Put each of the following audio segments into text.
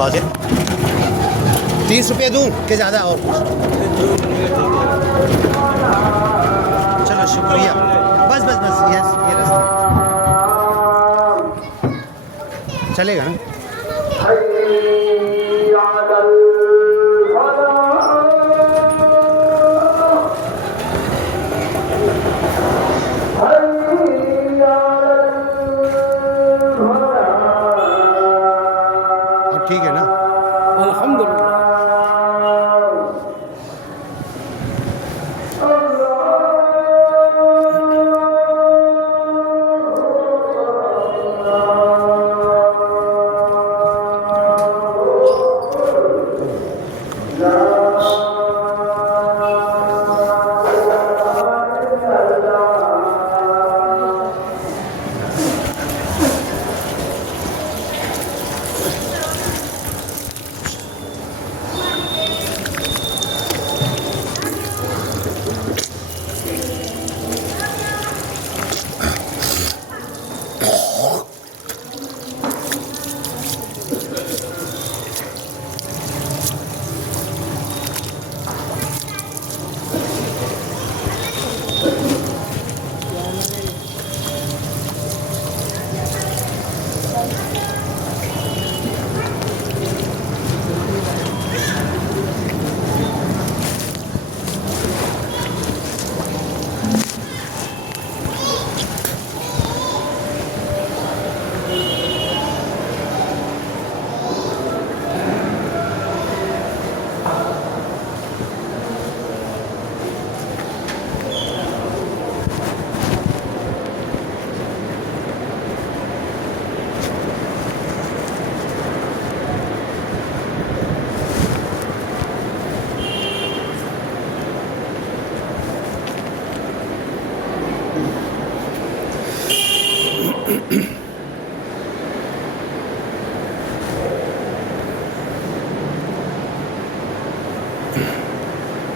ناظر 30 روپے دوں کہ زیادہ اور کچھ؟ چلو شکریہ، بس بس بس یہ رستہ چلے گا نا؟ اور ٹھیک ہے نا؟ الحمدللہ۔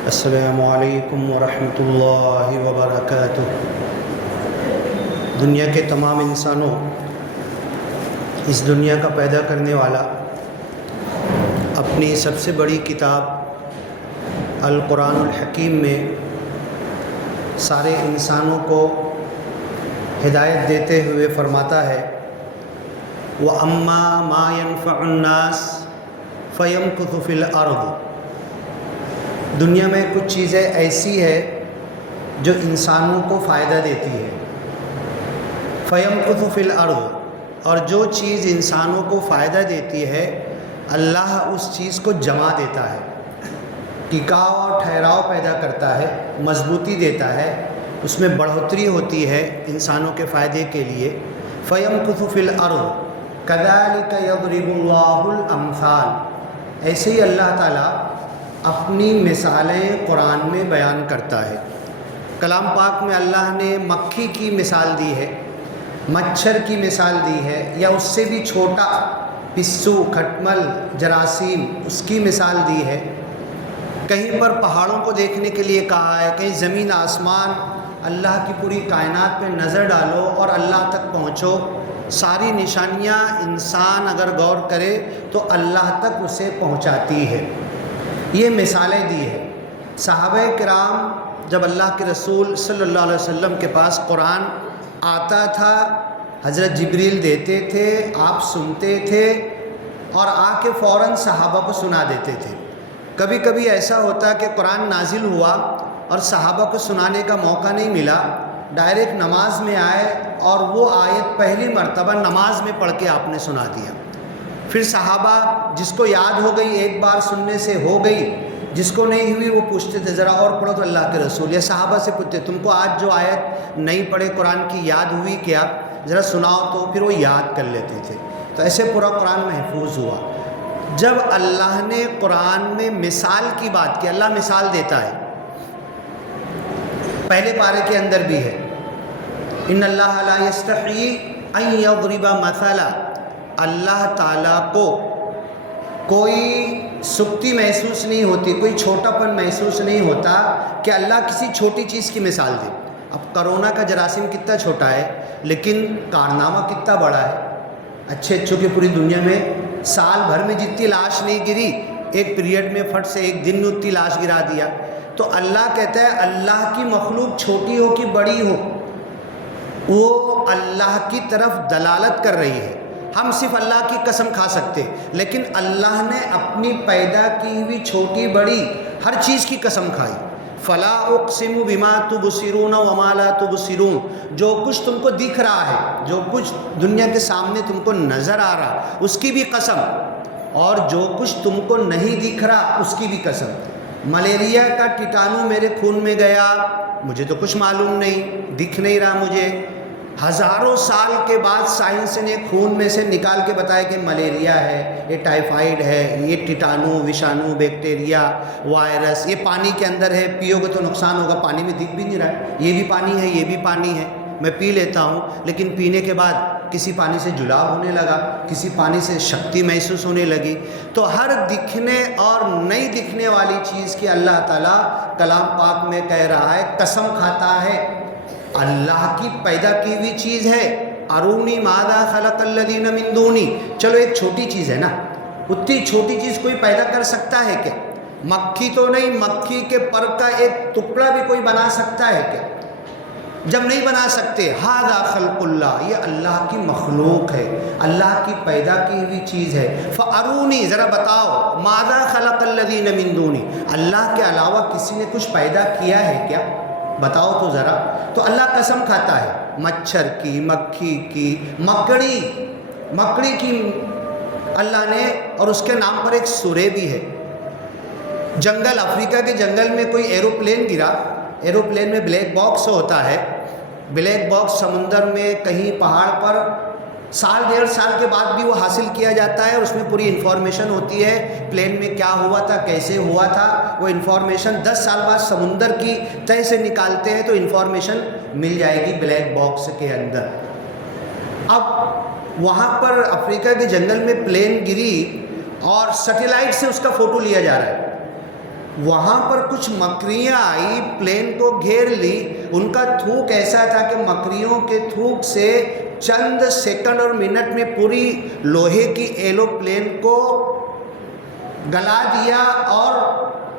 السلام علیکم ورحمۃ اللہ وبرکاتہ۔ دنیا کے تمام انسانوں، اس دنیا کا پیدا کرنے والا اپنی سب سے بڑی کتاب القرآن الحکیم میں سارے انسانوں کو ہدایت دیتے ہوئے فرماتا ہے وَأَمَّا مَا يَنْفَعُ النَّاسَ فَيَمْكُثُ فِي الْأَرْضِ۔ دنیا میں کچھ چیزیں ایسی ہے جو انسانوں کو فائدہ دیتی ہے، فَيَمْكُثُ فِي الْأَرْضِ، اور جو چیز انسانوں کو فائدہ دیتی ہے اللہ اس چیز کو جما دیتا ہے، ٹکاؤ اور ٹھہراؤ پیدا کرتا ہے، مضبوطی دیتا ہے، اس میں بڑھوتری ہوتی ہے انسانوں کے فائدے کے لیے۔ فَيَمْكُثُ فِي الْأَرْضِ كَذَلِكَ يَضْرِبُ اللَّهُ الْأَمْثَالَ۔ ایسے ہی اللہ تعالیٰ اپنی مثالیں قرآن میں بیان کرتا ہے۔ کلام پاک میں اللہ نے مکھی کی مثال دی ہے، مچھر کی مثال دی ہے، یا اس سے بھی چھوٹا پسو، کھٹمل، جراثیم، اس کی مثال دی ہے۔ کہیں پر پہاڑوں کو دیکھنے کے لیے کہا ہے، کہیں زمین آسمان، اللہ کی پوری کائنات پہ نظر ڈالو اور اللہ تک پہنچو۔ ساری نشانیاں انسان اگر غور کرے تو اللہ تک اسے پہنچاتی ہے۔ یہ مثالیں دی ہے۔ صحابہ کرام جب اللہ کے رسول صلی اللہ علیہ وسلم کے پاس قرآن آتا تھا، حضرت جبریل دیتے تھے، آپ سنتے تھے اور آ کے فوراً صحابہ کو سنا دیتے تھے۔ کبھی کبھی ایسا ہوتا کہ قرآن نازل ہوا اور صحابہ کو سنانے کا موقع نہیں ملا، ڈائریکٹ نماز میں آئے اور وہ آیت پہلی مرتبہ نماز میں پڑھ کے آپ نے سنا دیا۔ پھر صحابہ جس کو یاد ہو گئی ایک بار سننے سے ہو گئی، جس کو نہیں ہوئی وہ پوچھتے تھے ذرا اور پڑھو تو اللہ کے رسول، یا صحابہ سے پوچھتے تم کو آج جو آیت نہیں پڑھے قرآن کی یاد ہوئی کیا، ذرا سناؤ، تو پھر وہ یاد کر لیتے تھے۔ تو ایسے پورا قرآن محفوظ ہوا۔ جب اللہ نے قرآن میں مثال کی بات کی، اللہ مثال دیتا ہے، پہلے پارے کے اندر بھی ہے ان اللہ لا یستحیی ان یضرب مثلا، اللہ تعالیٰ کو کوئی سستی محسوس نہیں ہوتی، کوئی چھوٹا پن محسوس نہیں ہوتا کہ اللہ کسی چھوٹی چیز کی مثال دے۔ اب کرونا کا جراثیم کتنا چھوٹا ہے لیکن کارنامہ کتنا بڑا ہے، اچھے اچھوں کی پوری دنیا میں سال بھر میں جتنی لاش نہیں گری، ایک پیریڈ میں فٹ سے ایک دن میں اتنی لاش گرا دیا۔ تو اللہ کہتا ہے اللہ کی مخلوق چھوٹی ہو کہ بڑی ہو، وہ اللہ کی طرف دلالت کر رہی ہے۔ ہم صرف اللہ کی قسم کھا سکتے، لیکن اللہ نے اپنی پیدا کی ہوئی چھوٹی بڑی ہر چیز کی قسم کھائی۔ فلا اقسم بما تبصرون وما لا تبصرون، جو کچھ تم کو دکھ رہا ہے، جو کچھ دنیا کے سامنے تم کو نظر آ رہا اس کی بھی قسم، اور جو کچھ تم کو نہیں دکھ رہا اس کی بھی قسم۔ ملیریا کا کیٹانو میرے خون میں گیا، مجھے تو کچھ معلوم نہیں، دکھ نہیں رہا مجھے، ہزاروں سال کے بعد سائنس نے خون میں سے نکال کے بتایا کہ ملیریا ہے، یہ ٹائیفائڈ ہے، یہ کیٹانو، وشانو، بیکٹیریا، وائرس، یہ پانی کے اندر ہے، پیو گے تو نقصان ہوگا۔ پانی میں دکھ بھی نہیں رہا ہے، یہ بھی پانی ہے، یہ بھی پانی ہے، میں پی لیتا ہوں، لیکن پینے کے بعد کسی پانی سے جلاؤ ہونے لگا، کسی پانی سے شکتی محسوس ہونے لگی۔ تو ہر دکھنے اور نہیں دکھنے والی چیز کی اللہ تعالیٰ کلام پاک میں کہہ رہا ہے، قسم کھاتا ہے۔ اللہ کی پیدا کی ہوئی چیز ہے، ارونی ماذا خلق الذین من دونی، چلو ایک چھوٹی چیز ہے نا، اتنی چھوٹی چیز کوئی پیدا کر سکتا ہے کیا؟ مکھی تو نہیں، مکھی کے پر کا ایک ٹکڑا بھی کوئی بنا سکتا ہے کیا؟ جب نہیں بنا سکتے، ھذا خلق اللہ، یہ اللہ کی مخلوق ہے، اللہ کی پیدا کی ہوئی چیز ہے۔ فارونی، ذرا بتاؤ، ماذا خلق الذین من دونی، اللہ کے علاوہ کسی نے کچھ پیدا کیا ہے کیا؟ بتاؤ تو ذرا۔ تو اللہ قسم کھاتا ہے مچھر کی، مکھی کی، مکڑی کی اللہ نے، اور اس کے نام پر ایک سورہ بھی ہے۔ جنگل، افریقہ کے جنگل میں کوئی ایروپلین گرا، ایروپلین میں بلیک باکس ہوتا ہے، بلیک باکس سمندر میں کہیں پہاڑ پر سال ڈیڑھ سال کے بعد بھی وہ حاصل کیا جاتا ہے، اس میں پوری انفارمیشن ہوتی ہے، پلین میں کیا ہوا تھا، کیسے ہوا تھا، وہ انفارمیشن 10 سال بعد سمندر کی تہہ سے نکالتے ہیں تو انفارمیشن مل جائے گی بلیک باکس کے اندر۔ اب وہاں پر افریقہ کے جنگل میں پلین گری اور سیٹلائٹ سے اس کا فوٹو لیا جا رہا ہے، وہاں پر کچھ مکڑیاں آئی، پلین کو گھیر لی، ان کا تھوک ایسا تھا کہ مکڑیوں کے تھوک سے چند سیکنڈ اور منٹ میں پوری لوہے کی ایروپلین کو گلا دیا اور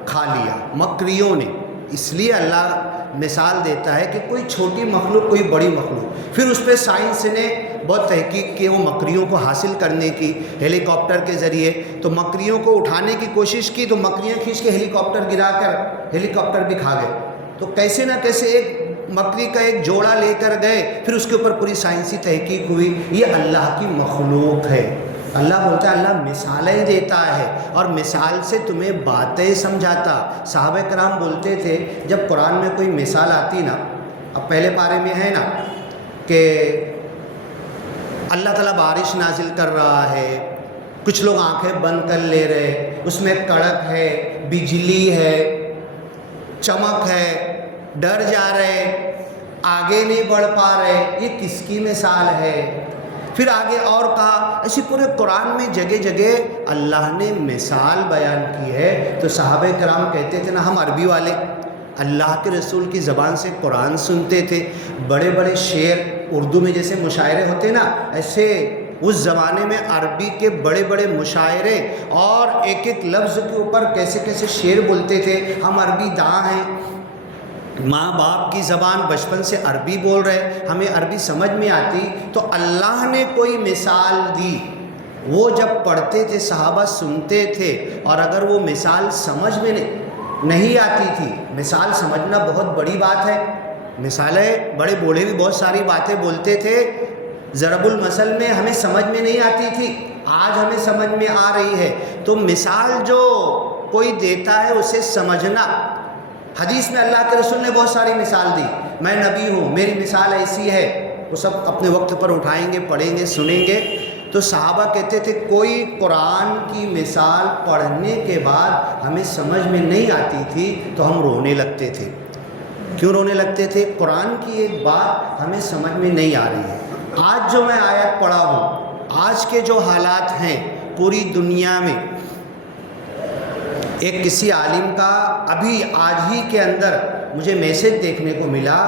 کھا لیا مکڑیوں نے۔ اس لیے اللہ مثال دیتا ہے کہ کوئی چھوٹی مخلوق، کوئی بڑی مخلوق، پھر اس پہ سائنس نے بہت تحقیق کی وہ مکڑیوں کو حاصل کرنے کی ہیلی کاپٹر کے ذریعے، تو مکڑیوں کو اٹھانے کی کوشش کی تو مکڑیاں کھینچ کے ہیلی کاپٹر گرا کر ہیلی کاپٹر بھی کھا گئے۔ تو کیسے نہ کیسے ایک مکڑی کا ایک جوڑا لے کر گئے، پھر اس کے اوپر پوری سائنسی تحقیق ہوئی، یہ اللہ کی مخلوق ہے۔ اللہ بولتا ہے، اللہ مثالیں دیتا ہے اور مثال سے تمہیں باتیں سمجھاتا۔ صحابہ کرام بولتے تھے جب قرآن میں کوئی مثال آتی نا، اب پہلے پارے میں ہے نا کہ اللہ تعالیٰ بارش نازل کر رہا ہے، کچھ لوگ آنکھیں بند کر لے رہے، اس میں کڑک ہے، بجلی ہے، چمک ہے، ڈر جا رہے، آگے نہیں بڑھ پا رہے، یہ کس کی مثال ہے؟ پھر آگے اور کہا، اسی پورے قرآن میں جگہ جگہ اللہ نے مثال بیان کی ہے۔ تو صحابہ کرام کہتے تھے نا، ہم عربی والے اللہ کے رسول کی زبان سے قرآن سنتے تھے، بڑے بڑے شعر اردو میں جیسے مشاعرے ہوتے نا، ایسے اس زمانے میں عربی کے بڑے بڑے مشاعرے اور ایک ایک لفظ کے اوپر کیسے کیسے شعر بولتے تھے۔ ہم عربی داں ہیں، ماں باپ کی زبان بچپن سے عربی بول رہے، ہمیں عربی سمجھ میں آتی، تو اللہ نے کوئی مثال دی، وہ جب پڑھتے تھے صحابہ سنتے تھے، اور اگر وہ مثال سمجھ میں نہیں آتی تھی، مثال سمجھنا بہت بڑی بات ہے، مثالیں بڑے بوڑھے بھی بہت ساری باتیں بولتے تھے، ضرب المثل میں ہمیں سمجھ میں نہیں آتی تھی، آج ہمیں سمجھ میں آ رہی ہے۔ تو مثال جو کوئی دیتا ہے اسے سمجھنا، حدیث میں اللہ کے رسول نے بہت ساری مثال دی، میں نبی ہوں، میری مثال ایسی ہے، وہ سب اپنے وقت پر اٹھائیں گے، پڑھیں گے، سنیں گے۔ تو صحابہ کہتے تھے کوئی قرآن کی مثال پڑھنے کے بعد ہمیں سمجھ میں نہیں آتی تھی تو ہم رونے لگتے تھے۔ کیوں رونے لگتے تھے؟ قرآن کی ایک بات ہمیں سمجھ میں نہیں آ رہی ہے۔ آج جو میں آیت پڑھا ہوں، آج کے جو حالات ہیں پوری دنیا میں، ایک کسی عالم کا ابھی آج ہی کے اندر مجھے میسج دیکھنے کو ملا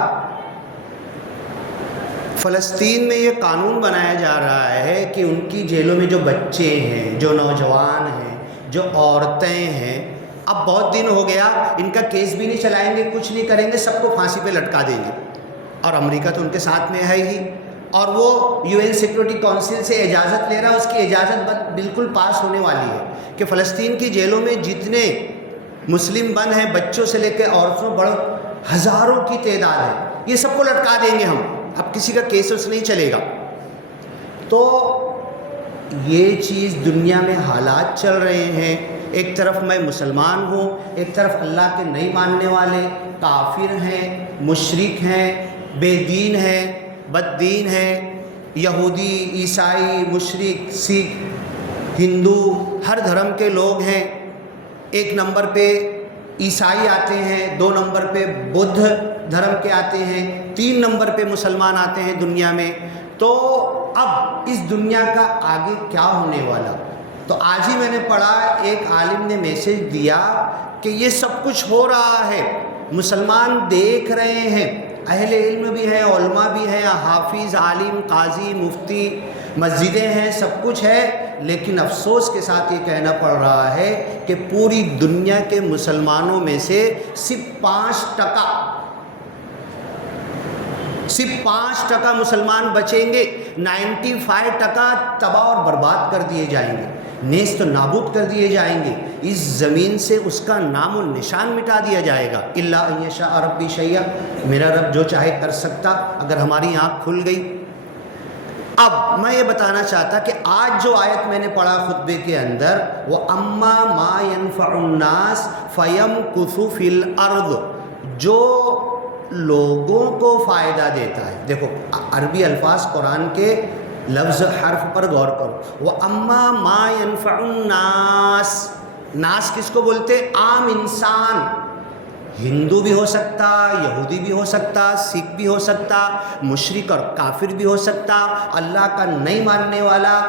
فلسطین میں یہ قانون بنایا جا رہا ہے کہ ان کی جیلوں میں جو بچے ہیں، جو نوجوان ہیں، جو عورتیں ہیں، اب بہت دن ہو گیا، ان کا کیس بھی نہیں چلائیں گے، کچھ نہیں کریں گے، سب کو پھانسی پہ لٹکا دیں گے. اور امریکہ تو ان کے ساتھ میں ہے ہی، اور وہ UN سیکورٹی کونسل سے اجازت لے رہا ہے، اس کی اجازت بالکل پاس ہونے والی ہے کہ فلسطین کی جیلوں میں جتنے مسلم بند ہیں، بچوں سے لے کے عورتوں بڑوں، ہزاروں کی تعداد ہے، یہ سب کو لٹکا دیں گے ہم. اب کسی کا کیسز نہیں چلے گا. تو یہ چیز دنیا میں حالات چل رہے ہیں. ایک طرف میں مسلمان ہوں، ایک طرف اللہ کے نہیں ماننے والے کافر ہیں، مشرک ہیں، بے دین ہیں، بد دین ہیں، یہودی، عیسائی، مشرک، سکھ، ہندو، ہر دھرم کے لوگ ہیں. ایک نمبر پہ عیسائی آتے ہیں، 2 نمبر پہ بدھ دھرم کے آتے ہیں، 3 نمبر پہ مسلمان آتے ہیں دنیا میں. تو اب اس دنیا کا آگے کیا ہونے والا؟ تو آج ہی میں نے پڑھا، ایک عالم نے میسج دیا کہ یہ سب کچھ ہو رہا ہے، مسلمان دیکھ رہے ہیں، اہل علم بھی ہیں، علماء بھی ہیں، حافظ، عالم، قاضی، مفتی، مسجدیں ہیں، سب کچھ ہے، لیکن افسوس کے ساتھ یہ کہنا پڑ رہا ہے کہ پوری دنیا کے مسلمانوں میں سے صرف 5% مسلمان بچیں گے، 95% تباہ اور برباد کر دیے جائیں گے، نیست و نابود کر دیے جائیں گے، اس زمین سے اس کا نام و نشان مٹا دیا جائے گا. الا ان یشاء ربی شیئا، میرا رب جو چاہے کر سکتا اگر ہماری آنکھ کھل گئی. اب میں یہ بتانا چاہتا کہ آج جو آیت میں نے پڑھا خطبے کے اندر، وَأَمَّا مَا يَنْفَعُ النَّاسِ فَيَمْكُثُ فِي الْأَرْضِ، جو لوگوں کو فائدہ دیتا ہے. دیکھو عربی الفاظ قرآن کے لفظ حرف پر غور کرو. وَأَمَّا مَا يَنْفَعُ النَّاسِ، ناس کس کو بولتے؟ عام انسان. ہندو بھی ہو سکتا، یہودی بھی ہو سکتا، سکھ بھی ہو سکتا، مشرک اور کافر بھی ہو سکتا، اللہ کا نہیں ماننے والا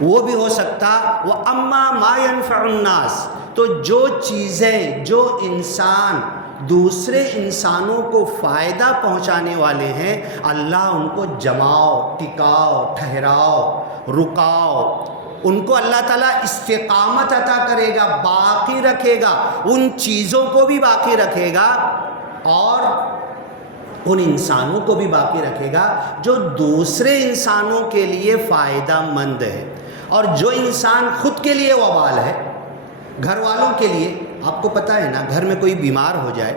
وہ بھی ہو سکتا. وَأَمَّا مَا يَنْفَعُ النَّاسِ، تو جو چیزیں، جو انسان دوسرے انسانوں کو فائدہ پہنچانے والے ہیں، اللہ ان کو جماؤ، ٹکاؤ، ٹھہراؤ، رکاؤ، ان کو اللہ تعالیٰ استقامت عطا کرے گا، باقی رکھے گا، ان چیزوں کو بھی باقی رکھے گا اور ان انسانوں کو بھی باقی رکھے گا جو دوسرے انسانوں کے لیے فائدہ مند ہے. اور جو انسان خود کے لیے وبال ہے، گھر والوں کے لیے، آپ کو پتہ ہے نا، گھر میں کوئی بیمار ہو جائے،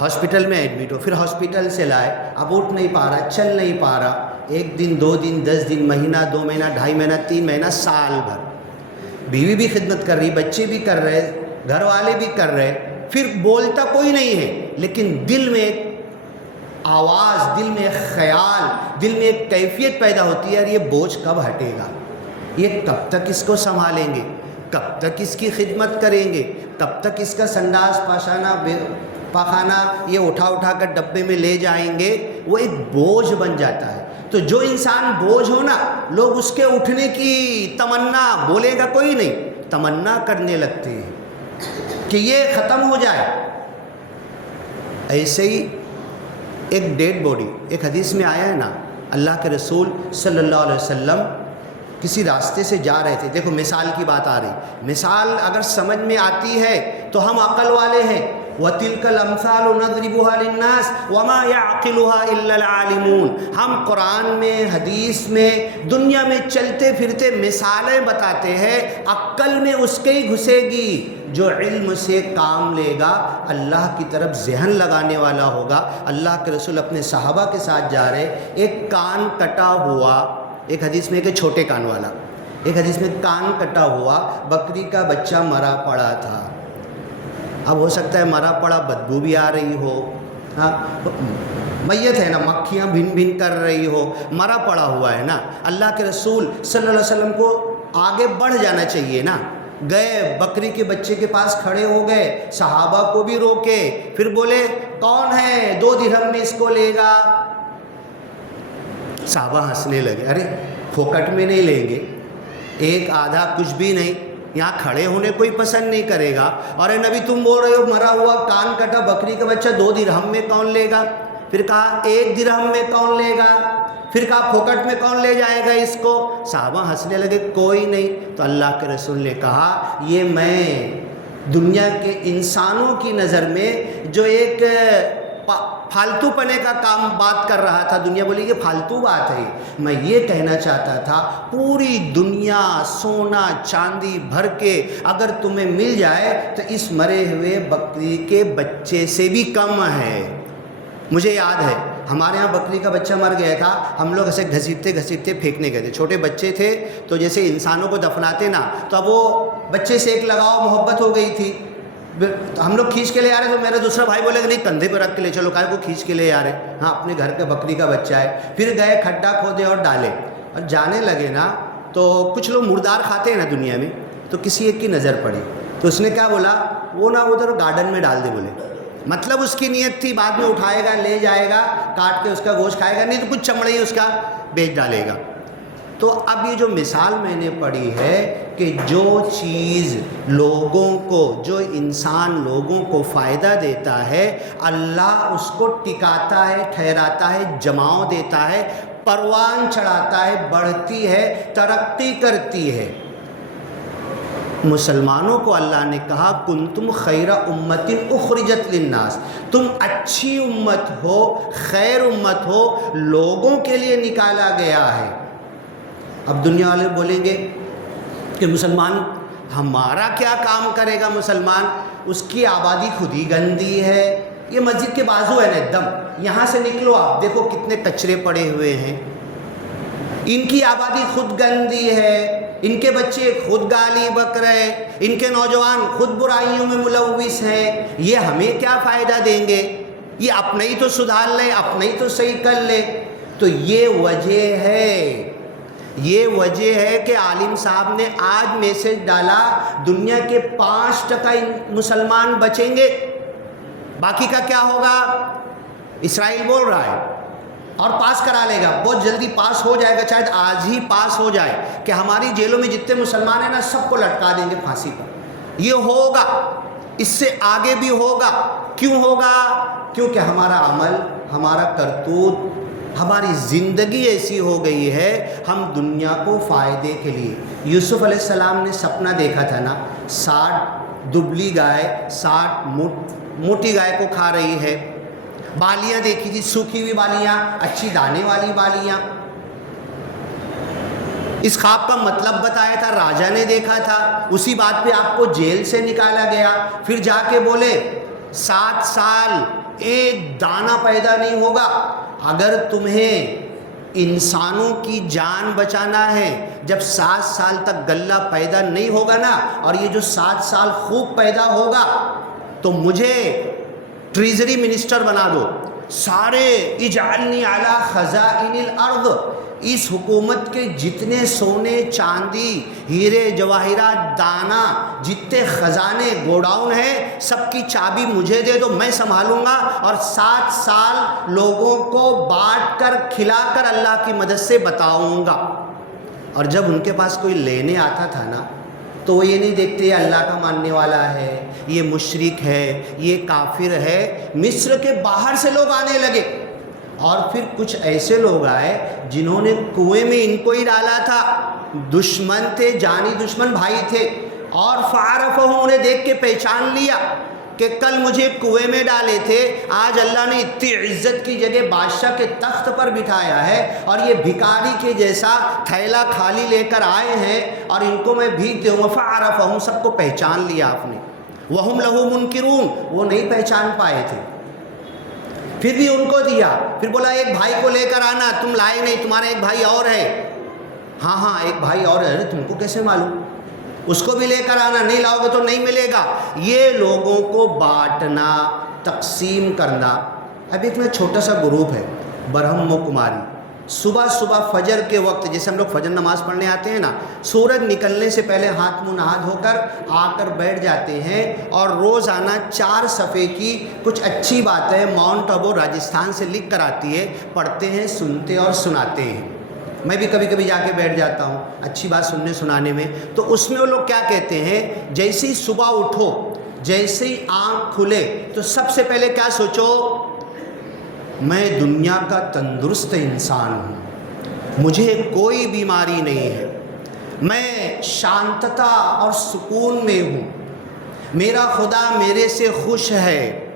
ہاسپٹل میں ایڈمٹ ہو، پھر ہاسپٹل سے لائے، اب اٹھ نہیں پا رہا، چل نہیں پا رہا، 1 دن 2 دن 10 دن، مہینہ 2 مہینہ 2.5 مہینہ 3 مہینہ، سال بھر، بیوی بھی خدمت کر رہی، بچے بھی کر رہے، گھر والے بھی کر رہے، پھر بولتا کوئی نہیں ہے، لیکن دل میں ایک آواز، دل میں ایک خیال، دل میں ایک کیفیت پیدا ہوتی ہے، یار یہ بوجھ کب ہٹے گا، یہ کب تک اس کو سنبھالیں گے، کب تک اس کی خدمت کریں گے، کب تک اس کا سنڈاس پاخانہ یہ اٹھا کر ڈبے میں لے جائیں گے. وہ ایک بوجھ بن جاتا ہے. تو جو انسان بوجھ ہو نا، لوگ اس کے اٹھنے کی تمنا، بولے گا کوئی نہیں، تمنا کرنے لگتے ہیں کہ یہ ختم ہو جائے. ایسے ہی ایک ڈیڈ باڈی، ایک حدیث میں آیا ہے نا، اللہ کے رسول صلی اللہ علیہ وسلم کسی راستے سے جا رہے تھے. دیکھو مثال کی بات آ رہی، مثال اگر سمجھ میں آتی ہے تو ہم عقل والے ہیں. وَتِلْكَ الْأَمْثَالُ نَضْرِبُهَا لِلنَّاسِ وَمَا يَعْقِلُهَا إِلَّا الْعَالِمُونَ. ہم قرآن میں، حدیث میں، دنیا میں چلتے پھرتے مثالیں بتاتے ہیں، عقل میں اس کے ہی گھسے گی جو علم سے کام لے گا، اللہ کی طرف ذہن لگانے والا ہوگا. اللہ کے رسول اپنے صحابہ کے ساتھ جا رہے، ایک کان کٹا ہوا، ایک حدیث میں کہ چھوٹے کان والا، ایک حدیث میں کان کٹا ہوا بکری کا بچہ مرا پڑا تھا. اب ہو سکتا ہے مرا پڑا بدبو بھی آ رہی ہو، ہاں میت ہے نا، مکھیاں بھن بھن کر رہی ہو، مرا پڑا ہوا ہے نا. اللہ کے رسول صلی اللہ علیہ وسلم کو آگے بڑھ جانا چاہیے نا، گئے بکری کے بچے کے پاس کھڑے ہو گئے، صحابہ کو بھی روکے، پھر بولے کون ہے 2 درہم میں اس کو لے گا. صحابہ ہنسنے لگے، ارے پھوکٹ میں نہیں لیں گے، ایک آدھا کچھ بھی نہیں، یہاں کھڑے ہونے کوئی پسند نہیں کرے گا. اور نبی تم بول رہے ہو مرا ہوا کان کٹا بکری کا بچہ 2 درہم میں کون لے گا؟ پھر کہا 1 درہم میں کون لے گا؟ پھر کہا پھوکٹ میں کون لے جائے گا اس کو؟ صحابہ ہنسنے لگے، کوئی نہیں۔ تو اللہ کے رسول نے کہا یہ میں دنیا کے انسانوں کی نظر میں جو ایک پھالتو پنے کا کام بات کر رہا تھا، دنیا بولی یہ پھالتو بات ہے، میں یہ کہنا چاہتا تھا پوری دنیا سونا چاندی بھر کے اگر تمہیں مل جائے تو اس مرے ہوئے بکری کے بچے سے بھی کم ہے۔ مجھے یاد ہے ہمارے یہاں بکری کا بچہ مر گیا تھا، ہم لوگ ایسے گھسیٹتے گھسیٹتے پھینکنے گئے تھے، چھوٹے بچے تھے تو جیسے انسانوں کو دفناتے نا، تو اب وہ بچے سے ایک لگاؤ محبت ہو گئی تھی، ہم لوگ کھینچ کے لے آ رہے، تو میرا دوسرا بھائی بولے کہ نہیں کندھے پہ رکھ کے لے چلو، کائے کو کھینچ کے لے آ رہے، ہاں اپنے گھر کا بکری کا بچہ ہے۔ پھر گئے کھڈا کھودے اور ڈالے، اور جانے لگے نا تو کچھ لوگ مردار کھاتے ہیں نا دنیا میں، تو کسی ایک کی نظر پڑی تو اس نے کیا بولا، وہ نا ادھر گارڈن میں ڈال دے، بولے مطلب اس کی نیت تھی بعد میں اٹھائے گا، لے جائے گا، کاٹ کے اس کا گوشت کھائے گا، نہیں تو کچھ چمڑے ہی اس کا بیچ ڈالے گا۔ تو اب یہ جو مثال میں نے پڑھی ہے کہ جو چیز لوگوں کو، جو انسان لوگوں کو فائدہ دیتا ہے، اللہ اس کو ٹکاتا ہے، ٹھہراتا ہے، جماؤ دیتا ہے، پروان چڑھاتا ہے، بڑھتی ہے، ترقی کرتی ہے۔ مسلمانوں کو اللہ نے کہا کنتم خیر امت اخرجت للناس، تم اچھی امت ہو، خیر امت ہو، لوگوں کے لیے نکالا گیا ہے۔ اب دنیا والے بولیں گے کہ مسلمان ہمارا کیا کام کرے گا، مسلمان اس کی آبادی خود ہی گندی ہے، یہ مسجد کے بازو ہے نا ایک دم، یہاں سے نکلو آپ دیکھو کتنے کچرے پڑے ہوئے ہیں، ان کی آبادی خود گندی ہے، ان کے بچے خود گالی بک رہے، ان کے نوجوان خود برائیوں میں ملوث ہیں، یہ ہمیں کیا فائدہ دیں گے، یہ اپنے ہی تو سدھار لے، اپنے ہی تو صحیح کر لے۔ تو یہ وجہ ہے، یہ وجہ ہے کہ عالم صاحب نے آج میسج ڈالا دنیا کے 5% مسلمان بچیں گے، باقی کا کیا ہوگا؟ اسرائیل بول رہا ہے اور پاس کرا لے گا، بہت جلدی پاس ہو جائے گا، شاید آج ہی پاس ہو جائے کہ ہماری جیلوں میں جتنے مسلمان ہیں نا سب کو لٹکا دیں گے پھانسی پر۔ یہ ہوگا، اس سے آگے بھی ہوگا۔ کیوں ہوگا؟ کیونکہ ہمارا عمل، ہمارا کرتوت، ہماری زندگی ایسی ہو گئی ہے، ہم دنیا کو فائدے کے لیے۔ یوسف علیہ السلام نے سپنا دیکھا تھا نا، 60 دبلی گائے 60 موٹی گائے کو کھا رہی ہے، بالیاں دیکھی تھی، سوکھی ہوئی بالیاں، اچھی دانے والی بالیاں۔ اس خواب کا مطلب بتایا تھا، راجا نے دیکھا تھا، اسی بات پہ آپ کو جیل سے نکالا گیا۔ پھر جا کے بولے 7 سال ایک دانہ پیدا نہیں ہوگا، اگر تمہیں انسانوں کی جان بچانا ہے، جب 7 سال تک غلہ پیدا نہیں ہوگا نا، اور یہ جو 7 سال خوب پیدا ہوگا تو مجھے ٹریزری منسٹر بنا دو، سارے اجعلنی علی خزائن الارض، اس حکومت کے جتنے سونے چاندی ہیرے جواہرات دانا جتنے خزانے گوڈاؤن ہیں سب کی چابی مجھے دے دو، میں سنبھالوں گا، اور 7 سال لوگوں کو بانٹ کر کھلا کر اللہ کی مدد سے بتاؤں گا۔ اور جب ان کے پاس کوئی لینے آتا تھا نا تو وہ یہ نہیں دیکھتے یہ اللہ کا ماننے والا ہے، یہ مشرک ہے، یہ کافر ہے۔ مصر کے باہر سے لوگ آنے لگے، اور پھر کچھ ایسے لوگ آئے جنہوں نے کنویں میں ان کو ہی ڈالا تھا، دشمن تھے، جانی دشمن بھائی تھے، اور فعرفہم، انہیں دیکھ کے پہچان لیا کہ کل مجھے کنویں میں ڈالے تھے، آج اللہ نے اتنی عزت کی جگہ بادشاہ کے تخت پر بٹھایا ہے، اور یہ بھکاری کے جیسا تھیلا خالی لے کر آئے ہیں، اور ان کو میں بھیک دوں گا۔ فعرفہم، سب کو پہچان لیا آپ نے، وہم لہ منکرون، وہ نہیں پہچان پائے تھے، پھر بھی ان کو دیا۔ پھر بولا ایک بھائی کو لے کر آنا، تم لائے نہیں، تمہارا ایک بھائی اور ہے۔ ہاں ہاں ایک بھائی اور ہے، تم کو کیسے معلوم؟ اس کو بھی لے کر آنا، نہیں لاؤ گے تو نہیں ملے گا۔ یہ لوگوں کو بانٹنا، تقسیم کرنا۔ اب ایک میں چھوٹا سا گروپ ہے برہم و کماری، صبح صبح فجر کے وقت جیسے ہم لوگ فجر نماز پڑھنے آتے ہیں نا، سورج نکلنے سے پہلے ہاتھ منہ نہا دھو کر آ کر بیٹھ جاتے ہیں، اور روزانہ 4 صفحے کی کچھ اچھی باتیں ماؤنٹ ابو راجستھان سے لکھ کر آتی ہے، پڑھتے ہیں، سنتے اور سناتے ہیں۔ میں بھی کبھی کبھی جا کے بیٹھ جاتا ہوں اچھی بات سننے سنانے میں، تو اس میں وہ لوگ کیا کہتے ہیں، جیسے ہی صبح اٹھو، جیسے ہی آنکھ کھلے تو سب سے پہلے کیا سوچو، میں دنیا کا تندرست انسان ہوں، مجھے کوئی بیماری نہیں ہے، میں شانتتا اور سکون میں ہوں، میرا خدا میرے سے خوش ہے،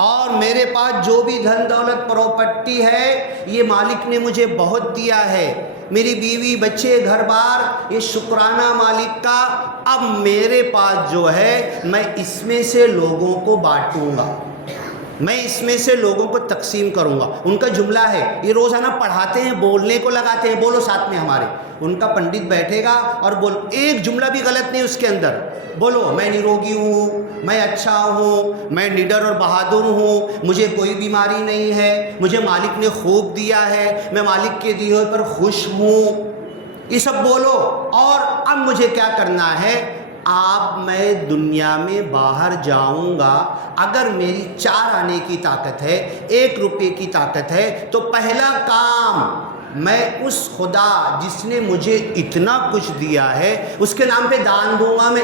اور میرے پاس جو بھی دھن دولت پراپرٹی ہے یہ مالک نے مجھے بہت دیا ہے، میری بیوی بچے گھر بار، یہ شکرانہ مالک کا۔ اب میرے پاس جو ہے میں اس میں سے لوگوں کو بانٹوں گا، میں اس میں سے لوگوں کو تقسیم کروں گا۔ ان کا جملہ ہے، یہ روزانہ پڑھاتے ہیں، بولنے کو لگاتے ہیں، بولو ساتھ میں ہمارے، ان کا پنڈت بیٹھے گا اور ایک جملہ بھی غلط نہیں اس کے اندر، بولو میں نروگی ہوں، میں اچھا ہوں، میں نڈر اور بہادر ہوں، مجھے کوئی بیماری نہیں ہے، مجھے مالک نے خوب دیا ہے، میں مالک کے دیے ہوئے پر خوش ہوں، یہ سب بولو۔ اور اب مجھے کیا کرنا ہے، آپ میں دنیا میں باہر جاؤں گا، اگر میری 4 آنے کی طاقت ہے، 1 روپے کی طاقت ہے، تو پہلا کام میں اس خدا جس نے مجھے اتنا کچھ دیا ہے اس کے نام پہ دان دوں گا۔ میں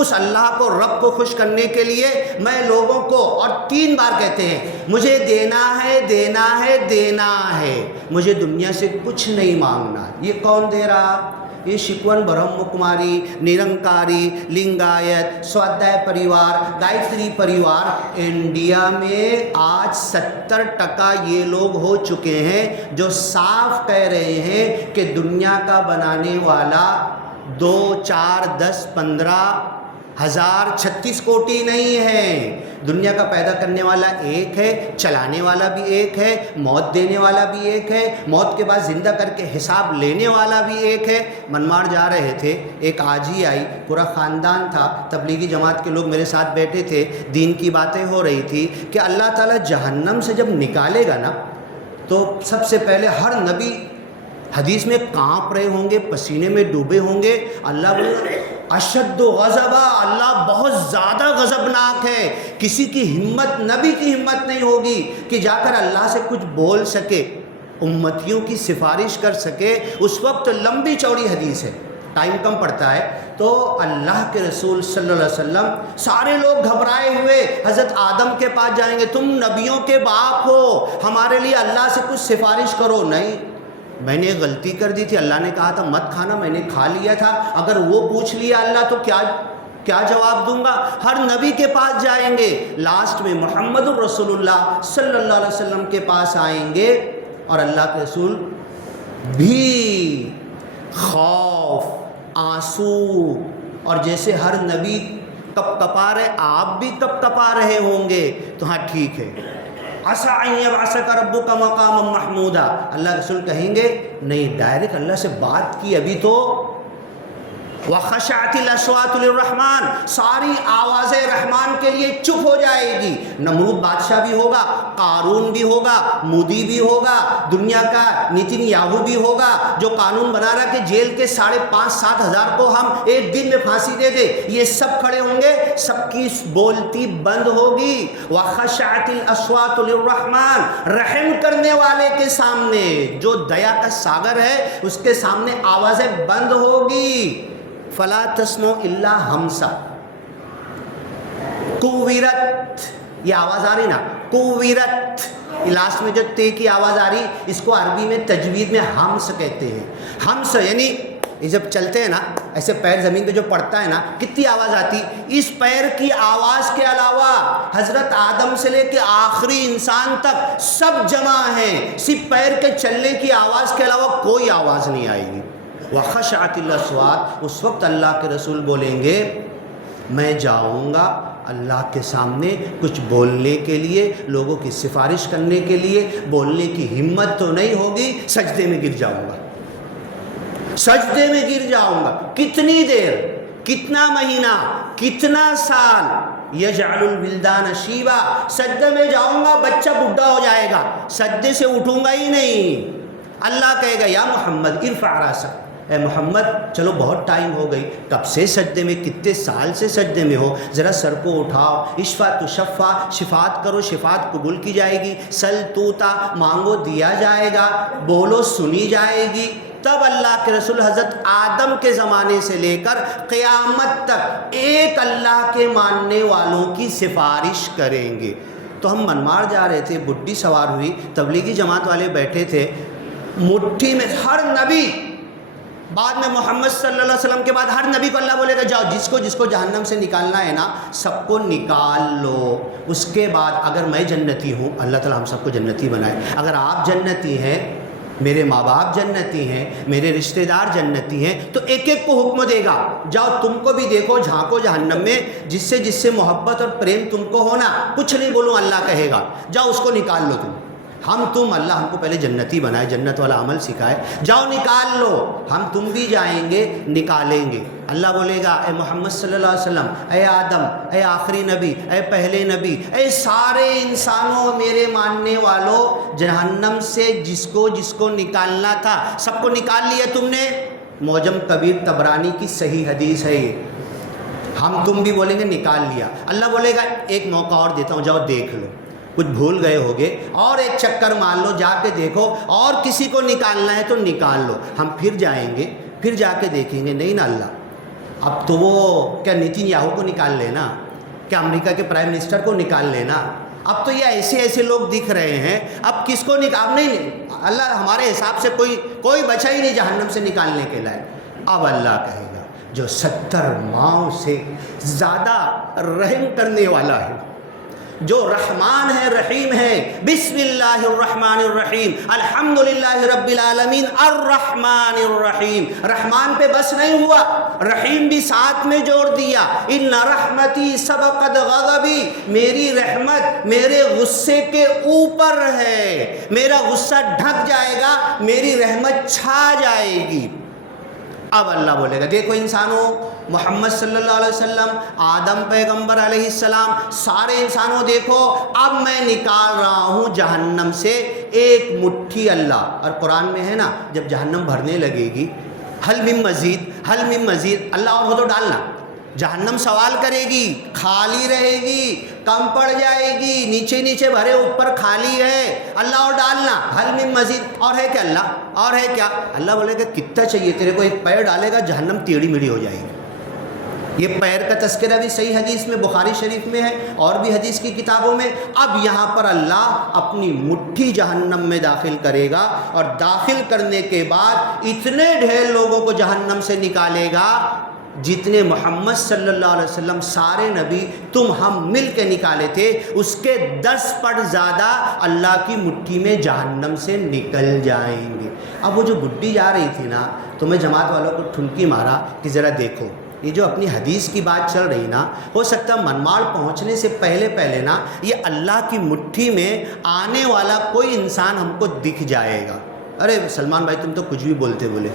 اس اللہ کو، رب کو خوش کرنے کے لیے میں لوگوں کو، اور 3 بار کہتے ہیں مجھے دینا ہے، دینا ہے، دینا ہے، مجھے دنیا سے کچھ نہیں مانگنا۔ یہ کون دے رہا؟ یہ شکون برہم کماری، نرنکاری، لنگایت، سوادھیائے پریوار، گایتری پریوار۔ انڈیا میں آج 70% یہ لوگ ہو چکے ہیں جو صاف کہہ رہے ہیں کہ دنیا کا بنانے والا 2، 4، 10، 15 ہزار 36 کوٹی نہیں ہے، دنیا کا پیدا کرنے والا ایک ہے، چلانے والا بھی ایک ہے، موت دینے والا بھی ایک ہے، موت کے بعد زندہ کر کے حساب لینے والا بھی ایک ہے۔ منمار جا رہے تھے، ایک آجی آئی، پورا خاندان تھا، تبلیغی جماعت کے لوگ میرے ساتھ بیٹھے تھے، دین کی باتیں ہو رہی تھی کہ اللہ تعالیٰ جہنم سے جب نکالے گا نا تو سب سے پہلے ہر نبی حدیث میں کانپ رہے ہوں گے، پسینے میں ڈوبے ہوں گے، اللہ بولے اشد غضبا، اللہ بہت زیادہ غضبناک ہے، کسی کی ہمت، نبی کی ہمت نہیں ہوگی کہ جا کر اللہ سے کچھ بول سکے، امتیوں کی سفارش کر سکے۔ اس وقت لمبی چوڑی حدیث ہے، ٹائم کم پڑتا ہے، تو اللہ کے رسول صلی اللہ علیہ وسلم، سارے لوگ گھبرائے ہوئے حضرت آدم کے پاس جائیں گے، تم نبیوں کے باپ ہو، ہمارے لیے اللہ سے کچھ سفارش کرو۔ نہیں، میں نے غلطی کر دی تھی، اللہ نے کہا تھا مت کھانا، میں نے کھا لیا تھا، اگر وہ پوچھ لیا اللہ تو کیا جواب دوں گا؟ ہر نبی کے پاس جائیں گے، لاسٹ میں محمد الرسول اللہ صلی اللہ علیہ وسلم کے پاس آئیں گے، اور اللہ کے رسول بھی خوف، آنسو، اور جیسے ہر نبی کپ کپا رہے، آپ بھی کپ کپا رہے ہوں گے، تو ہاں ٹھیک ہے، عسیٰ ان یبعثک ربک مقاما محمودا، اللہ کے رسول کہیں گے نہیں، ڈائریکٹ اللہ سے بات کی ابھی تو، وخشعت الاصوات للرحمن، ساری آوازیں رحمان کے لیے چپ ہو جائے گی۔ نمرود بادشاہ بھی ہوگا، قارون بھی ہوگا، مودی بھی ہوگا، دنیا کا نیتن یاہو بھی ہوگا جو قانون بنا رہا کہ جیل کے 5,500-7 ہزار کو ہم ایک دن میں پھانسی دے دے، یہ سب کھڑے ہوں گے، سب کی بولتی بند ہوگی۔ وخشعت الاصوات للرحمن، رحم کرنے والے کے سامنے، جو دیا کا ساگر ہے، اس کے سامنے آوازیں بند ہوگی۔ فلا تسمع الا ہمسا، کویرت، یہ آواز آ رہی نا، کویرت، لاسٹ میں جو تے کی آواز آ رہی، اس کو عربی میں تجوید میں ہمس کہتے ہیں۔ ہمس یعنی یہ جب چلتے ہیں نا، ایسے پیر زمین پہ جو پڑتا ہے نا، کتنی آواز آتی، اس پیر کی آواز کے علاوہ حضرت آدم سے لے کے آخری انسان تک سب جمع ہیں، صرف پیر کے چلنے کی آواز کے علاوہ کوئی آواز نہیں آئے گی۔ وخشعت الاصوات، اس وقت اللہ کے رسول بولیں گے میں جاؤں گا اللہ کے سامنے کچھ بولنے کے لیے، لوگوں کی سفارش کرنے کے لیے، بولنے کی ہمت تو نہیں ہوگی، سجدے میں گر جاؤں گا، سجدے میں گر جاؤں گا۔ کتنی دیر، کتنا مہینہ، کتنا سال؟ یجعل الولدان شیبا، سجدے میں جاؤں گا، بچہ بڈھا ہو جائے گا، سجدے سے اٹھوں گا ہی نہیں۔ اللہ کہے گا یا محمد ارفع راسک، اے محمد چلو بہت ٹائم ہو گئی، کب سے سجدے میں، کتنے سال سے سجدے میں ہو، ذرا سر کو اٹھاؤ، اشفع تشفع، شفاعت کرو، شفاعت قبول کی جائے گی، سل توتا، مانگو دیا جائے گا، بولو سنی جائے گی۔ تب اللہ کے رسول حضرت آدم کے زمانے سے لے کر قیامت تک ایک اللہ کے ماننے والوں کی سفارش کریں گے۔ تو ہم منمار جا رہے تھے، بڈھی سوار ہوئی، تبلیغی جماعت والے بیٹھے تھے، مٹھی میں ہر نبی، بعد میں محمد صلی اللہ علیہ وسلم کے بعد ہر نبی کو اللہ بولے گا جاؤ جس کو جہنم سے نکالنا ہے نا سب کو نکال لو، اس کے بعد اگر میں جنتی ہوں، اللہ تعالیٰ ہم سب کو جنتی بنائے، اگر آپ جنتی ہیں، میرے ماں باپ جنتی ہیں، میرے رشتہ دار جنتی ہیں، تو ایک ایک کو حکم دے گا جاؤ تم کو بھی دیکھو جھانکو جہنم میں، جس سے محبت اور پریم تم کو ہونا، کچھ نہیں بولوں اللہ کہے گا جاؤ اس کو نکال لو تم اللہ ہم کو پہلے جنتی بنائے، جنت والا عمل سکھائے، جاؤ نکال لو، ہم تم بھی جائیں گے نکالیں گے۔ اللہ بولے گا اے محمد صلی اللہ علیہ وسلم، اے آدم، اے آخری نبی، اے پہلے نبی، اے سارے انسانوں میرے ماننے والوں، جہنم سے جس کو نکالنا تھا سب کو نکال لیا تم نے۔ معجم کبیر طبرانی کی صحیح حدیث ہے یہ، ہم تم بھی بولیں گے نکال لیا۔ اللہ بولے گا ایک موقع اور دیتا ہوں، جاؤ دیکھ لو، کچھ بھول گئے ہوگے، اور ایک چکر مار لو، جا کے دیکھو، اور کسی کو نکالنا ہے تو نکال لو۔ ہم پھر جائیں گے، پھر جا کے دیکھیں گے، نہیں نا اللہ، اب تو وہ کیا نیتن یاہو کو نکال لینا، کیا امریکہ کے پرائم منسٹر کو نکال لینا، اب تو یہ ایسے لوگ دکھ رہے ہیں، اب کس کو نکال، نہیں اللہ ہمارے حساب سے کوئی بچا ہی نہیں جہنم سے نکالنے کے لائق۔ اب اللہ کہے گا جو 70 ماؤں سے زیادہ رحم کرنے والا ہے، جو رحمان ہے رحیم ہے، بسم اللہ الرحمن الرحیم، الحمدللہ رب العالمین الرحمن الرحیم، رحمان پہ بس نہیں ہوا، رحیم بھی ساتھ میں جوڑ دیا، ان رحمتی سبقت غضبی، میری رحمت میرے غصے کے اوپر ہے، میرا غصہ ڈھک جائے گا، میری رحمت چھا جائے گی۔ اب اللہ بولے گا دیکھو انسانوں، محمد صلی اللہ علیہ وسلم، آدم پیغمبر علیہ السلام، سارے انسانوں دیکھو، اب میں نکال رہا ہوں جہنم سے ایک مٹھی اللہ، اور قرآن میں ہے نا جب جہنم بھرنے لگے گی، حل من مزید، اللہ اور ہو تو ڈالنا، جہنم سوال کرے گی، خالی رہے گی، کم پڑ جائے گی، نیچے بھرے اوپر خالی ہے، اللہ اور ڈالنا، حل من مزید، اور ہے کیا اللہ، اور ہے کیا، اللہ بولے کہ کتنا چاہیے تیرے کو، ایک پیر ڈالے گا جہنم ٹیڑھی میڑھی ہو جائے گی۔ یہ پیر کا تذکرہ بھی صحیح حدیث میں، بخاری شریف میں ہے اور بھی حدیث کی کتابوں میں۔ اب یہاں پر اللہ اپنی مٹھی جہنم میں داخل کرے گا، اور داخل کرنے کے بعد اتنے ڈھیر لوگوں کو جہنم سے نکالے گا جتنے محمد صلی اللہ علیہ وسلم، سارے نبی، تم ہم مل کے نکالے تھے، اس کے 10 پٹ زیادہ اللہ کی مٹھی میں جہنم سے نکل جائیں گے۔ اب وہ جو بڈھی جا رہی تھی نا، تو میں جماعت والوں کو ٹھنکی مارا کہ ذرا دیکھو، یہ جو اپنی حدیث کی بات چل رہی نا، ہو سکتا ہے منمار پہنچنے سے پہلے نا یہ اللہ کی مٹھی میں آنے والا کوئی انسان ہم کو دکھ جائے گا۔ ارے سلمان بھائی تم تو کچھ بھی بولے۔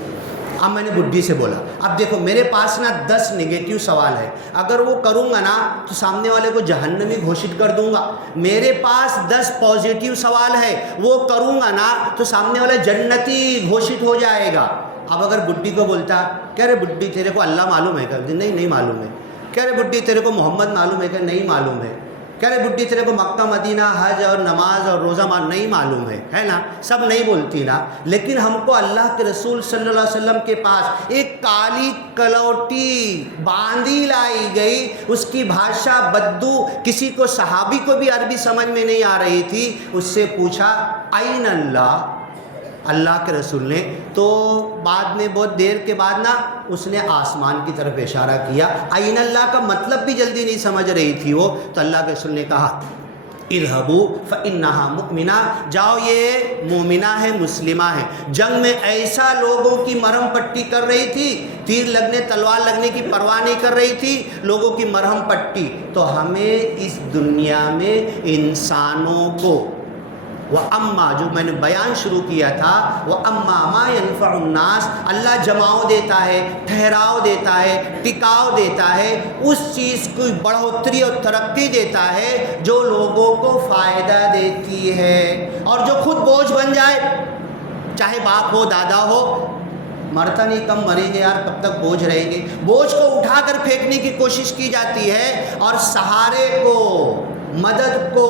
اب میں نے بڈھی سے بولا اب دیکھو میرے پاس نا 10 نگیٹیو سوال ہے، اگر وہ کروں گا نا تو سامنے والے کو جہنمی گھوشت کر دوں گا، میرے پاس 10 پازیٹیو سوال ہے، وہ کروں گا نا تو سامنے والا جنتی گھوشت ہو جائے گا۔ اب اگر بڈھی کو بولتا کہہ رہے بڈھی تیرے کو اللہ معلوم ہے کہ نہیں معلوم ہے، کہہ رہے بڈھی تیرے کو محمد معلوم ہے کہ نہیں معلوم ہے، کہہ رہے بڈھی تیرے کو مکہ مدینہ حج اور نماز اور روزہ نہیں معلوم ہے نا، سب نہیں بولتی نا، لیکن ہم کو اللہ کے رسول صلی اللہ علیہ وسلم کے پاس ایک کالی کلوٹی باندھی لائی گئی، اس کی بھاشا بدو، کسی کو صحابی کو بھی عربی سمجھ میں نہیں آ رہی تھی، اس سے پوچھا این اللہ، اللہ کے رسول نے، تو بعد میں بہت دیر کے بعد نا اس نے آسمان کی طرف اشارہ کیا، این اللہ کا مطلب بھی جلدی نہیں سمجھ رہی تھی وہ، تو اللہ کے رسول نے کہا اذهبوا فإنها مؤمنہ، جاؤ یہ مومنہ ہے، مسلمہ ہے۔ جنگ میں ایسا لوگوں کی مرہم پٹی کر رہی تھی، تیر لگنے تلوار لگنے کی پرواہ نہیں کر رہی تھی، لوگوں کی مرہم پٹی۔ تو ہمیں اس دنیا میں انسانوں کو وَأَمَّا، جو میں نے بیان شروع کیا تھا، وَأَمَّا مَا يَنفَعُ النَّاسِ، اللہ جماؤ دیتا ہے، ٹھہراؤ دیتا ہے، ٹکاؤ دیتا ہے، اس چیز کی بڑھوتری اور ترقی دیتا ہے جو لوگوں کو فائدہ دیتی ہے، اور جو خود بوجھ بن جائے، چاہے باپ ہو دادا ہو، مرتا نہیں کم مریں گے یار، کب تک بوجھ رہیں گے، بوجھ کو اٹھا کر پھینکنے کی کوشش کی جاتی ہے، اور سہارے کو مدد کو،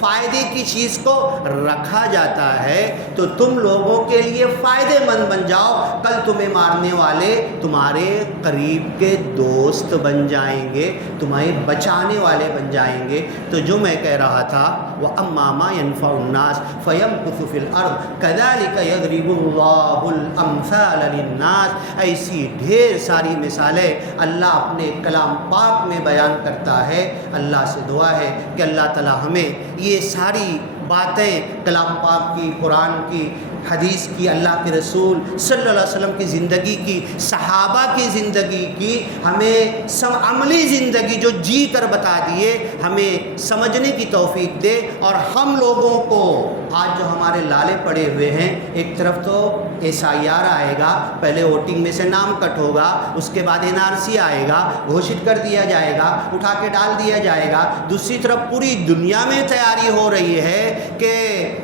فائدے کی چیز کو رکھا جاتا ہے تو تم لوگوں کے لیے فائدے مند بن جاؤ، کل تمہیں مارنے والے تمہارے قریب کے دوست بن جائیں گے، تمہیں بچانے والے بن جائیں گے۔ تو جو میں کہہ رہا تھا وَأَمَّا مَا يَنْفَعُ النَّاسَ فَيَمْكُثُ فِي الْأَرْضِ كَذَلِكَ يَضْرِبُ اللَّهُ الْأَمْثَالَ لِلنَّاسِ، ایسی ڈھیر ساری مثالیں اللہ اپنے کلام پاک میں بیان کرتا ہے۔ اللہ سے دعا ہے کہ اللہ تعالی ہمیں یہ ساری باتیں کلام پاک کی، قرآن کی، حدیث کی، اللہ کے رسول صلی اللہ علیہ وسلم کی زندگی کی، صحابہ کی زندگی کی، ہمیں عملی زندگی جو جی کر بتا دیے، ہمیں سمجھنے کی توفیق دے، اور ہم لوگوں کو آج جو ہمارے لالے پڑے ہوئے ہیں، ایک طرف تو SIR آئے گا، پہلے ووٹنگ میں سے نام کٹ ہوگا، اس کے بعد NRC آئے گا، گھوشت کر دیا جائے گا، اٹھا کے ڈال دیا جائے گا۔ دوسری طرف پوری دنیا میں تیاری ہو رہی ہے کہ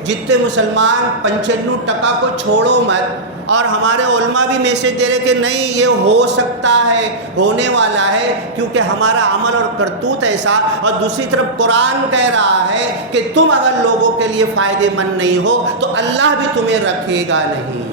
جتنے مسلمان 95% کو چھوڑو مت، اور ہمارے علماء بھی میسج دے رہے کہ نہیں یہ ہو سکتا ہے، ہونے والا ہے، کیونکہ ہمارا عمل اور کرتوت ایسا۔ اور دوسری طرف قرآن کہہ رہا ہے کہ تم اگر لوگوں کے لیے فائدے مند نہیں ہو تو اللہ بھی تمہیں رکھے گا نہیں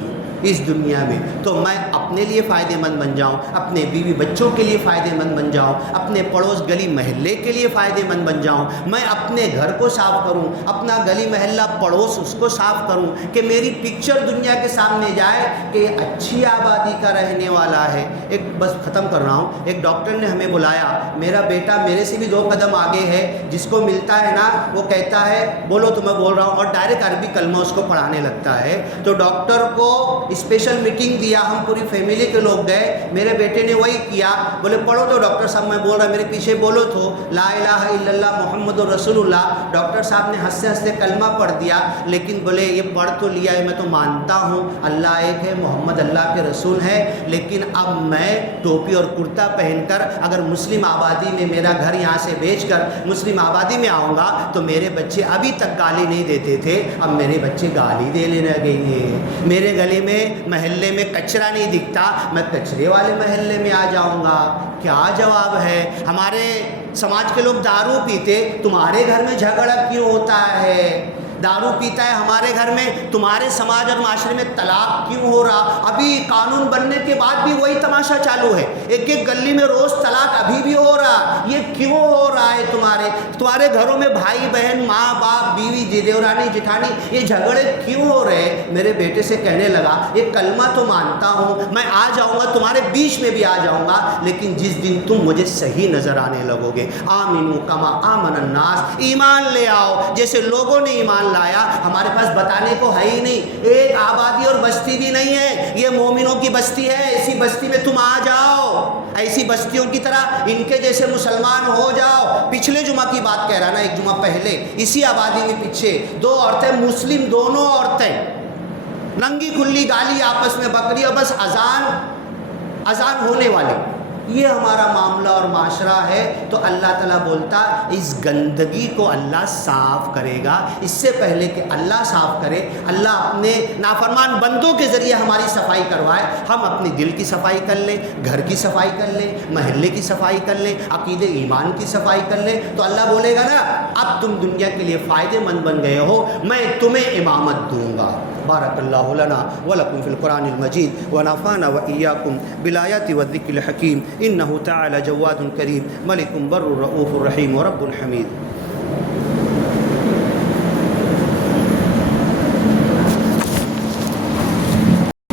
اس دنیا میں۔ تو میں اپنے لیے فائدے مند بن جاؤں، اپنے بیوی بچوں کے لیے فائدے مند بن جاؤں، اپنے پڑوس گلی محلے کے لیے فائدے مند بن جاؤں، میں اپنے گھر کو صاف کروں، اپنا گلی محلہ پڑوس اس کو صاف کروں، کہ میری پکچر دنیا کے سامنے جائے کہ اچھی آبادی کا رہنے والا ہے۔ ایک بس ختم کر رہا ہوں، ایک ڈاکٹر نے ہمیں بلایا، میرا بیٹا میرے سے بھی 2 قدم آگے ہے، جس کو ملتا ہے نا وہ کہتا ہے بولو تو میں بول رہا ہوں، اور ڈائریکٹ عربی کلمہ اس کو پڑھانے لگتا ہے۔ تو ڈاکٹر کو اسپیشل میٹنگ دیا، ہم پوری فیملی کے لوگ گئے، میرے بیٹے نے وہی کیا، بولے پڑھو تو ڈاکٹر صاحب میں بول رہا میرے پیچھے بولو تو لا الہ الا اللہ محمد رسول اللہ۔ ڈاکٹر صاحب نے ہنستے ہنستے کلمہ پڑھ دیا، لیکن بولے یہ پڑھ تو لیا ہے، میں تو مانتا ہوں اللہ ایک ہے، محمد اللہ کے رسول ہے، لیکن اب میں ٹوپی اور کرتا پہن کر اگر مسلم آبادی میں میرا گھر یہاں سے بیچ کر مسلم آبادی میں آؤں گا تو میرے بچے ابھی تک گالی نہیں دیتے تھے، اب میرے بچے گالی دینے لگیں گے۔ میرے گلی میں محلے میں کچرا نہیں دکھتا، میں کچرے والے محلے میں آ جاؤں گا۔ کیا جواب ہے؟ ہمارے سماج کے لوگ دارو پیتے، تمہارے گھر میں جھگڑا کیوں ہوتا ہے؟ دارو پیتا ہے ہمارے گھر میں، تمہارے سماج اور معاشرے میں طلاق کیوں ہو رہا؟ ابھی قانون بننے کے بعد بھی وہی تماشا چالو ہے، ایک ایک گلی میں روز طلاق ابھی بھی ہو رہا۔ یہ کیوں ہو رہا ہے؟ تمہارے گھروں میں بھائی بہن، ماں باپ، بیوی، دیورانی جٹھانی، یہ جھگڑے کیوں ہو رہے؟ میرے بیٹے سے کہنے لگا یہ کلمہ تو مانتا ہوں، میں آ جاؤں گا تمہارے بیچ میں بھی آ جاؤں گا، لیکن جس دن تم مجھے صحیح نظر آنے لگو گے، آمنو کما آمن الناس، ایمان لے آؤ جیسے لوگوں نے ایمان لایا۔ ہمارے پاس بتانے کو ہے ہی نہیں، ایک آبادی اور بستی بھی نہیں ہے، یہ مومنوں کی بستی ہے، ایسی بستی میں تم آ جاؤ، ایسی بستیوں کی طرح ان کے جیسے مسلمان ہو جاؤ۔ پچھلے جمعہ کی بات کہہ رہا نا، ایک جمعہ پہلے اسی آبادی میں پیچھے 2 عورتیں، مسلم دونوں عورتیں، ننگی کھلی گالی آپس میں بکری، اور بس اذان ہونے والی، یہ ہمارا معاملہ اور معاشرہ ہے۔ تو اللہ تعالیٰ بولتا اس گندگی کو اللہ صاف کرے گا، اس سے پہلے کہ اللہ صاف کرے، اللہ اپنے نافرمان بندوں کے ذریعے ہماری صفائی کروائے۔ ہم اپنی دل کی صفائی کر لیں، گھر کی صفائی کر لیں، محلے کی صفائی کر لیں، عقیدے ایمان کی صفائی کر لیں، تو اللہ بولے گا نا اب تم دنیا کے لیے فائدے مند بن گئے ہو، میں تمہیں امامت دوں گا۔ بارک اللہ لنا ولکم فی القرآن المجید ونفعنا وإیاکم بالآیات والذکر الحکیم، انہ تعالی جواد کریم ملک بر رؤوف رحیم ورب حمید۔